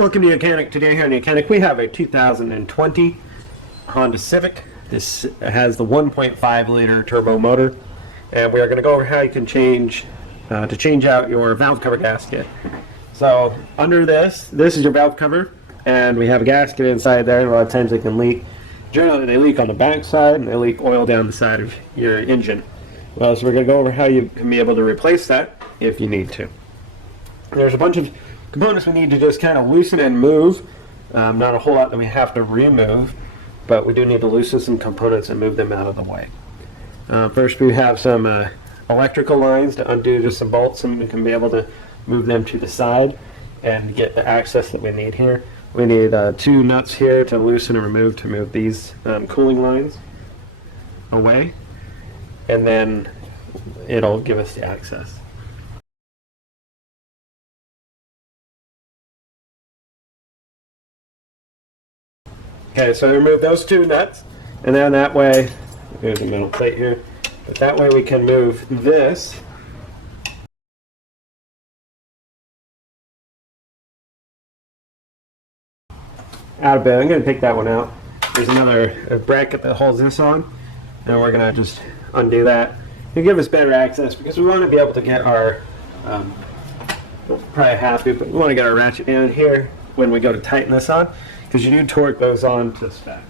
Welcome to YOUCANIC. Today here on YOUCANIC we have a 2020 Honda Civic. This has the 1.5 liter turbo motor, and we are going to go over how you can change out your valve cover gasket. So under this is your valve cover, and we have a gasket inside there, and a lot of times they can leak. Generally they leak on the back side, and they leak oil down the side of your engine. Well, so we're going to go over how you can be able to replace that if you need to. There's a bunch of components we need to just kind of loosen and move. Not a whole lot that we have to remove, but we do need to loosen some components and move them out of the way. First, we have some electrical lines to undo, just some bolts, and we can be able to move them to the side and get the access that we need here. We need two nuts here to loosen and remove to move these cooling lines away, and then it'll give us the access. Okay, so remove those two nuts, and then that way, there's a metal plate here, but that way we can move this out a bit. I'm going to take that one out. There's another bracket that holds this on, and we're going to just undo that to give us better access, because we want to be able to get our, probably have to, but we want to get our ratchet in here when we go to tighten this on, because you do torque those on to spec.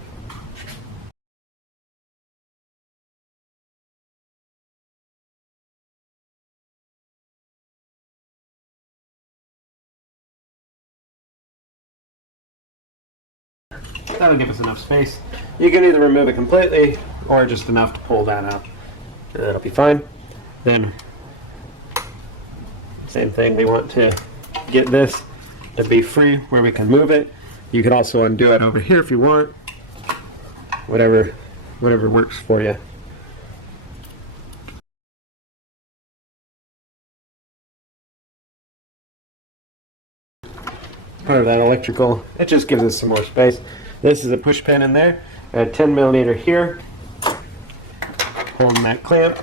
That'll give us enough space. You can either remove it completely or just enough to pull that out. That'll be fine. Then, same thing, we want to get this to be free where we can move it. You could also undo it over here if you want. Whatever works for you. Part of that electrical, it just gives us some more space. This is a push pin in there, a 10 millimeter here, holding that clamp.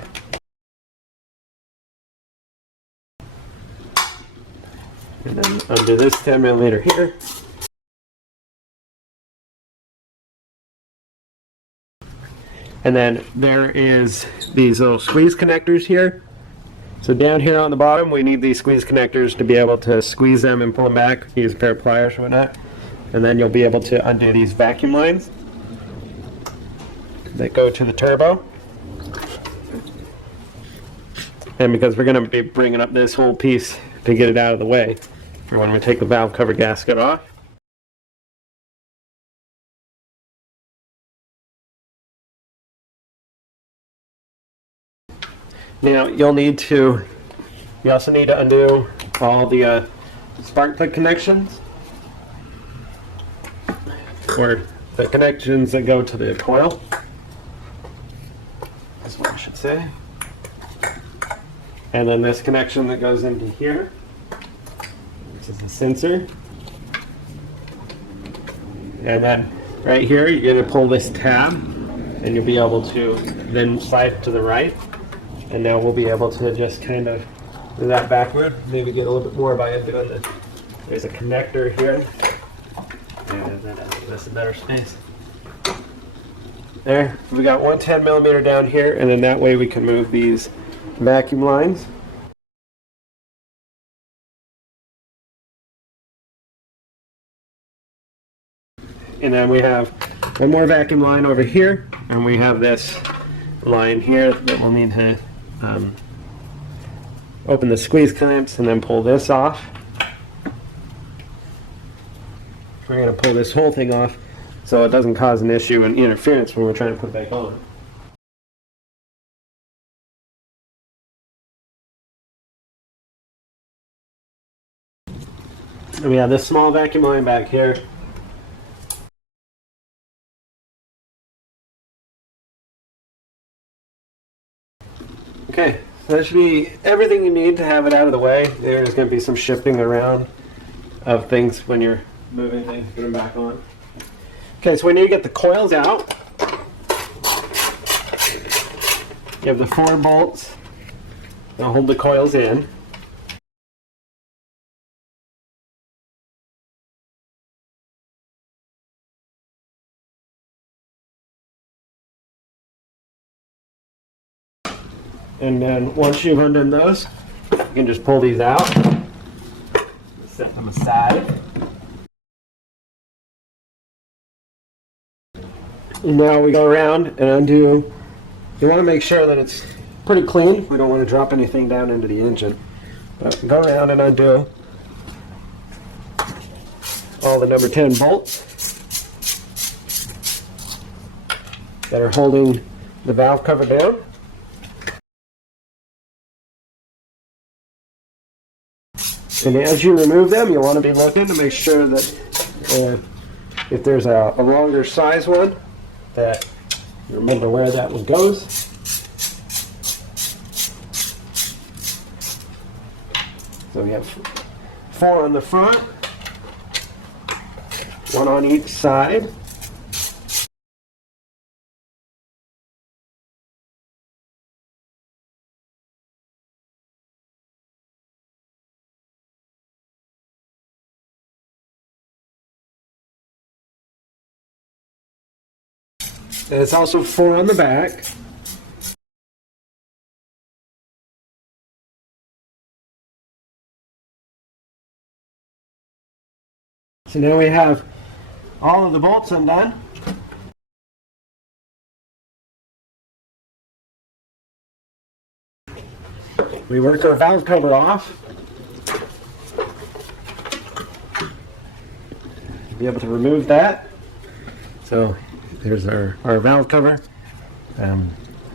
And then undo this 10 millimeter here. And then there is these little squeeze connectors here. So down here on the bottom, we need these squeeze connectors to be able to squeeze them and pull them back. Use a pair of pliers or whatnot. And then you'll be able to undo these vacuum lines that go to the turbo. And because we're going to be bringing up this whole piece to get it out of the way for when we take the valve cover gasket off. Now you also need to undo all the spark plug connections, or the connections that go to the coil. That's what I should say. And then this connection that goes into here, which is the sensor. And then right here, you're going to pull this tab, and you'll be able to then slide to the right. And now we'll be able to just kind of do that backward. Maybe get a little bit more by doing this. There's a connector here. And then that's a better space. There, we got one 10 millimeter down here, and then that way we can move these vacuum lines. And then we have one more vacuum line over here, and we have this line here that we'll need to open the squeeze clamps and then pull this off. We're going to pull this whole thing off so it doesn't cause an issue and interference when we're trying to put it back on. And we have this small vacuum line back here. Okay, so that should be everything you need to have it out of the way. There's going to be some shifting around of things when you're moving things, put them back on. Okay, so we need to get the coils out. You have the 4 bolts that hold the coils in. And then once you've undone those, you can just pull these out, set them aside. And now we go around and undo. You want to make sure that it's pretty clean. We don't want to drop anything down into the engine. But go around and undo all the number 10 bolts that are holding the valve cover down. And as you remove them, you want to be looking to make sure that if there's a longer size one, that you remember where that one goes. So we have 4 on the front, 1 on each side. And it's also 4 on the back. So now we have all of the bolts undone. We work our valve cover off. Be able to remove that. So there's our valve cover.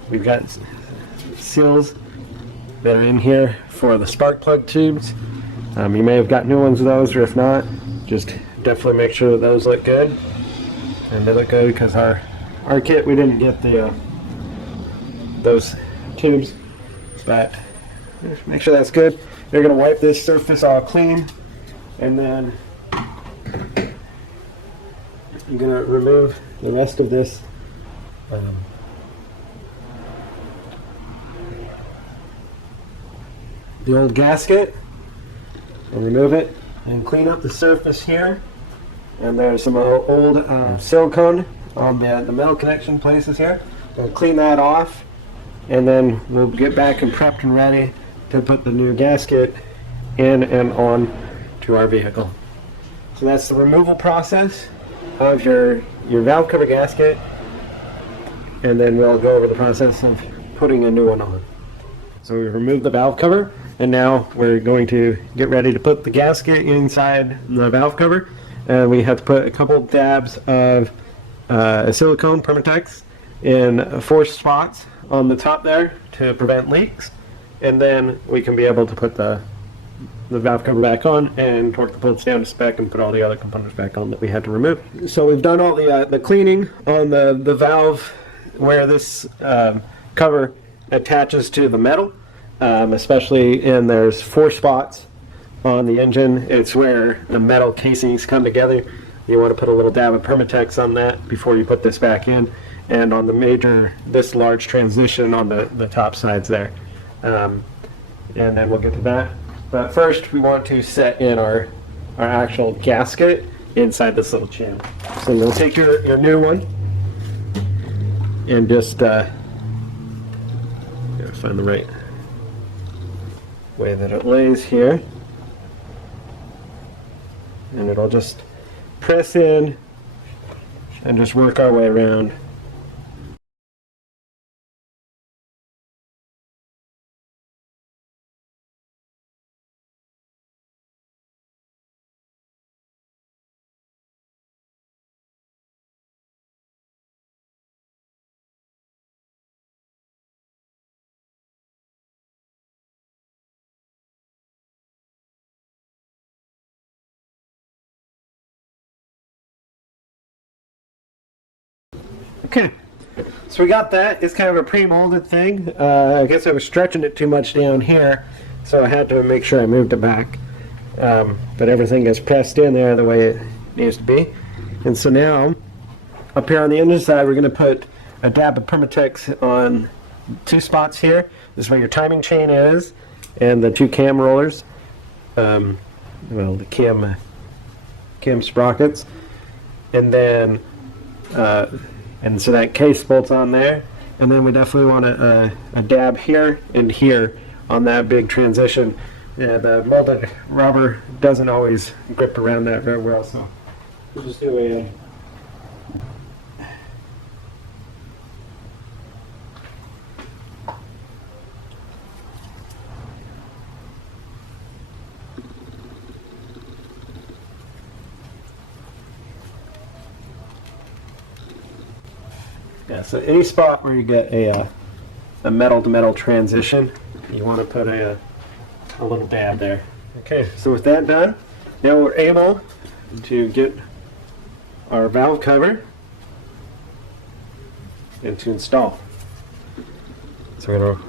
We've got seals that are in here for the spark plug tubes. You may have got new ones of those, or if not, just definitely make sure that those look good. And they look good because our kit, we didn't get the those tubes, but make sure that's good. You're going to wipe this surface all clean, and then I'm going to remove the rest of this the old gasket. I'll remove it and clean up the surface here. And there's some old silicone on the metal connection places here. We'll clean that off, and then we'll get back and prepped and ready to put the new gasket in and on to our vehicle. So that's the removal process of your valve cover gasket, and then we'll go over the process of putting a new one on. So we removed the valve cover, and now we're going to get ready to put the gasket inside the valve cover. We have to put a couple dabs of silicone Permatex in 4 spots on the top there to prevent leaks, and then we can be able to put the valve cover back on and torque the bolts down to spec and put all the other components back on that we had to remove. So we've done all the cleaning on the valve where this cover attaches to the metal, especially in there's 4 spots on the engine. It's where the metal casings come together. You want to put a little dab of Permatex on that before you put this back in, and on the this large transition on the top sides there. And then we'll get to that. But first we want to set in our actual gasket inside this little channel. So you'll take your new one and just gotta find the right way that it lays here. And it'll just press in and just work our way around. Okay, so we got that. It's kind of a pre-molded thing. I guess I was stretching it too much down here, so I had to make sure I moved it back. But everything is pressed in there the way it needs to be. And so now, up here on the engine side, we're going to put a dab of Permatex on 2 spots here. This is where your timing chain is, and the 2 cam rollers. Well, the cam sprockets. And then and so that case bolts on there, and then we definitely want a dab here and here on that big transition. Yeah, the molded rubber doesn't always grip around that very well, so we'll just do a yeah, so any spot where you get a metal to metal transition, you want to put a little dab there. Okay, so with that done, now we're able to get our valve cover and to install. So we're going to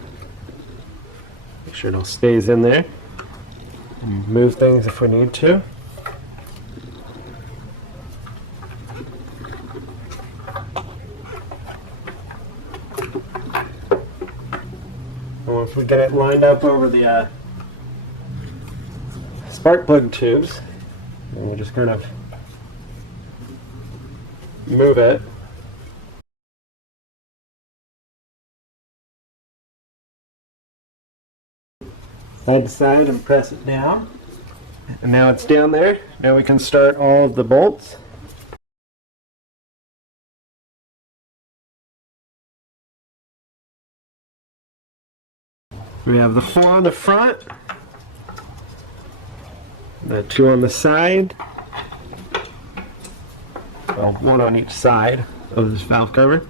make sure it all stays in there and move things if we need to. Once we get it lined up over the spark plug tubes, and we'll just kind of move it. Side to side and press it down. And now it's down there. Now we can start all of the bolts. We have the 4 on the front, the 2 on the side, well, 1 on each side of this valve cover,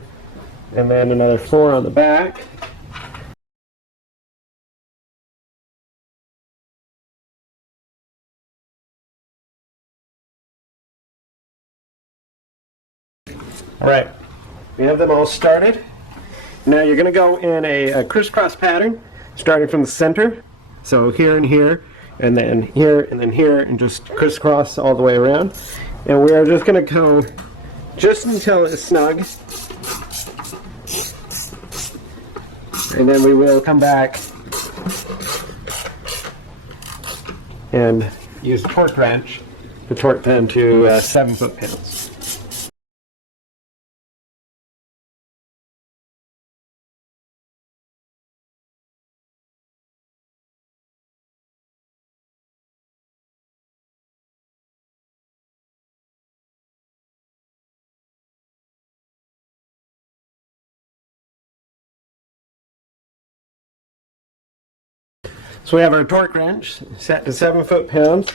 and then another 4 on the back. All right, we have them all started. Now you're going to go in a crisscross pattern, starting from the center. So here and here, and then here, and then here, and just crisscross all the way around. And we are just going to go just until it's snug. And then we will come back and use a torque wrench to torque them to 7 foot-pounds. So we have our torque wrench set to 7 foot-pounds.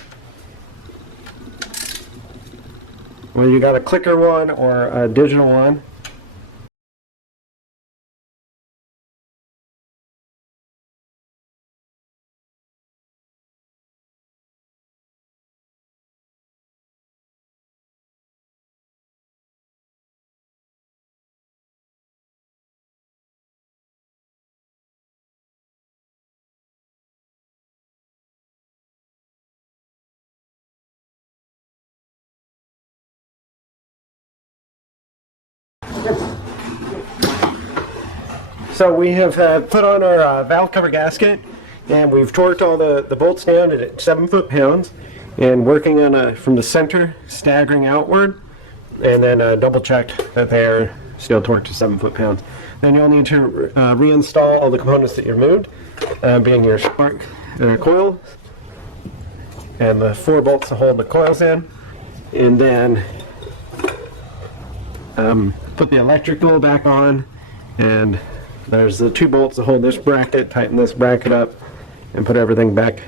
Well, you got a clicker one or a digital one. So we have put on our valve cover gasket, and we've torqued all the bolts down at 7 foot-pounds, and working on from the center, staggering outward, and then double checked that they're still torqued to 7 foot-pounds. Then you'll need to reinstall all the components that you removed, being your spark coil, and the 4 bolts to hold the coils in, and then put the electrical back on, and there's the 2 bolts to hold this bracket, tighten this bracket up, and put everything back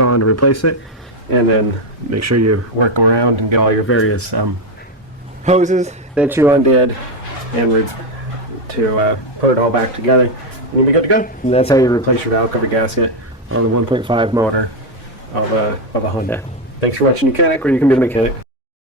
on to replace it. And then make sure you work around and get all your various hoses that you undid, and to put it all back together. And you'll be good to go. And that's how you replace your valve cover gasket on the 1.5 motor of a Honda. Thanks for watching YOUCANIC, where you can be the mechanic.